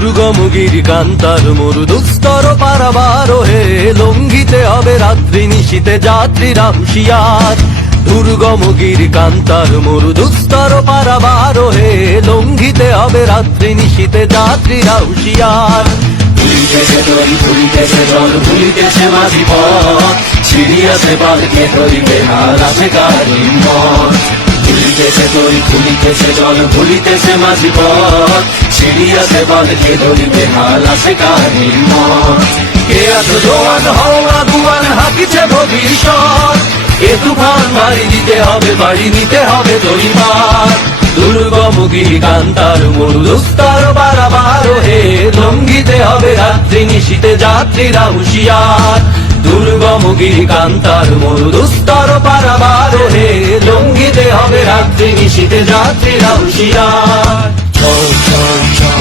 দুর্গম গিরিকান্তার মরু দুস্তর পারাবার হে, লঙ্ঘিতে হবে রাত্রি নিশীতে যাত্রীরা হুঁশিয়ার। দুর্গম গিরিকান্তার মরু দুস্তর পারাবার হে, লঙ্ঘিতে হবে রাত্রি নিশীতে যাত্রীরা হুঁশিয়ার। ভুলিতেছে তরি ভুলিতেছে জল ভুলিতেছে মাঝি পথ, ছিড়িয়াছে পালকে ধরিবে হাল আছে কার হিম্মত। ভুলিতেছে তরি ভুলিতেছে জল ভুলিতেছে মাঝি পথ, ছিড়িয়াছে পালকে ধরিবে হাল আছে কার হিম্মত। কে আছো জোয়ান হও আগুয়ান হাকিছে ভবিষ্যৎ, এ তুফান বাড়ি দিতে হবে বাড়ি নিতে হবে তরিমার। দুর্গম গিরিকান্তার মরু দুস্তর পারাবার হে, লঙ্ঘিতে হবে রাত্রি নিশীতে যাত্রীরা হুঁশিয়ার। দুর্গম গিরিকান্তার মরু দুস্তর পারাবার হে, লঙ্ঘিতে হবে রাত্রি নিশীতে যাত্রীরা হুঁশিয়ার। চল চল চল